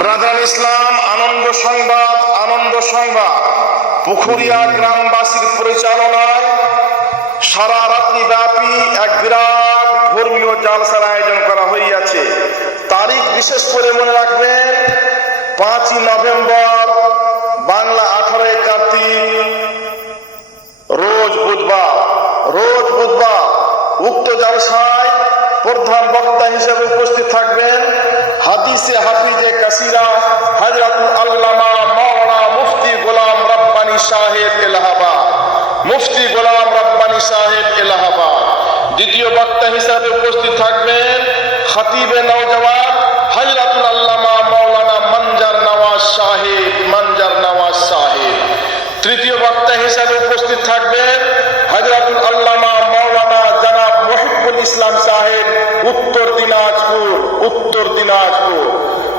Brother ইসলাম আনন্দ সংবাদ পুখুরিয়া গ্রামবাসীর পরিচালনায় সারা রাত্রি ব্যাপী এক বিরাট ধর্মীয় জালসার আয়োজন করা হইয়াছে। তারিখ বিশেষ করে মনে রাখবেন, 5ই নভেম্বর বাংলা 18 কার্তিক রোজ বুধবার উক্ত জালসায় প্রধান বক্তা হিসেবে উপস্থিত থাকবেন হাদিসে হাফিজে কাসিরা হযরতুল আল্লামা মাওলানা মুফতি গোলাম রব্বানী সাহেব এলাহাবাদ। দ্বিতীয় বক্তা হিসেবে উপস্থিত থাকবেন খতিবে নওজওয়ান হযরতুল আল্লামা মাওলানা মঞ্জার নওয়াজ সাহেব। তৃতীয় বক্তা হিসেবে উপস্থিত থাকবেন হযরতুল আল্লামা মাওলানা জনাব মুহিবুল ইসলাম সাহেব, উত্তর দিনাজপুর।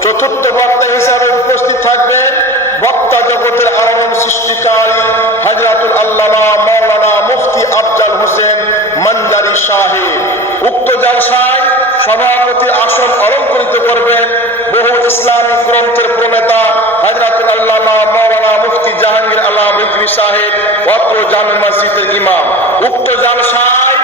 চতুর্থ বক্তা হিসেবে উপস্থিত থাকবেন বক্তা জগতের আলোড়ন সৃষ্টিকারী হযরতুল আল্লামা মাওলানা মুফতি আফজাল হোসেন মঞ্জারি সাহেব। উক্ত জালসায় সভাপতি আসন অলঙ্কৃত করবেন বহু ইসলামিক গ্রন্থের প্রণেতা হযরতুল আল্লামা মাওলানা মুফতি জাহাঙ্গীর আলম রিজভী সাহেব, অত্র জামে মসজিদের ইমাম। উক্ত জালসায়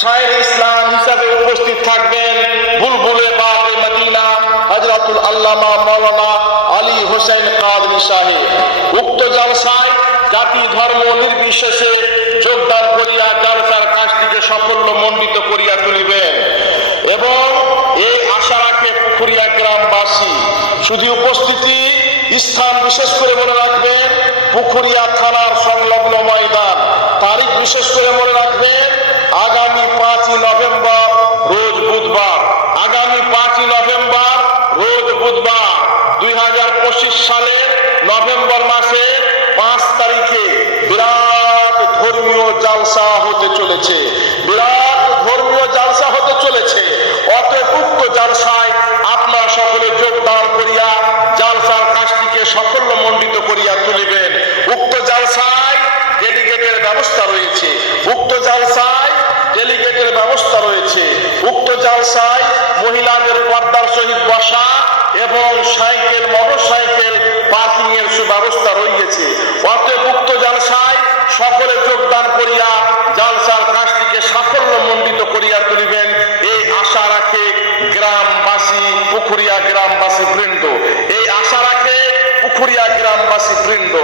শায়ের ইসলাম হিসাবে উপস্থিত থাকবেন বুলবুলে বাগে মদিনা হযরতুল আল্লামা মাওলানা আলী হোসেন কাদরী সাহেব। উক্ত জালসায় জাতি ধর্ম নির্বিশেষে যোগদান করিয়া জালসার কাজটিকে সাফল্যমণ্ডিত করিয়া তুলিবেন এবং এই আশা রাখে পুখুরিয়া গ্রামবাসী। শুধু উপস্থিতি স্থান বিশেষ করে মনে রাখবেন পুখুরিয়া থানার সংলগ্ন ময়দান। তারিখ বিশেষ করে মনে রাখবেন আগামী 5ই নভেম্বর রোজ বুধবার 2025 সালের নভেম্বর মাসের 5 তারিখে বিরাট ধর্মীয় জালসা হতে চলেছে। অতএব উক্ত জালসায় আপনারা সকলে যোগদান করিয়া জালসার কাজটিকে সাফল্যমণ্ডিত করিয়া তুলিবেন। উক্ত জালসায় ডেলিগেটের ব্যবস্থা রয়েছে। উক্ত জালসায় মহিলাদের পর্দার সহিত বসা এবং মোটরসাইকেল পার্কিং এর সুব্যবস্থা রয়েছে। অতএব উক্ত জালসায় সকলে যোগদান করিয়া জালসার কাজটিকে সাফল্যমণ্ডিত করিয়া তুলিবেন এই আশা রাখে পুখুরিয়া গ্রামবাসী বৃন্দ।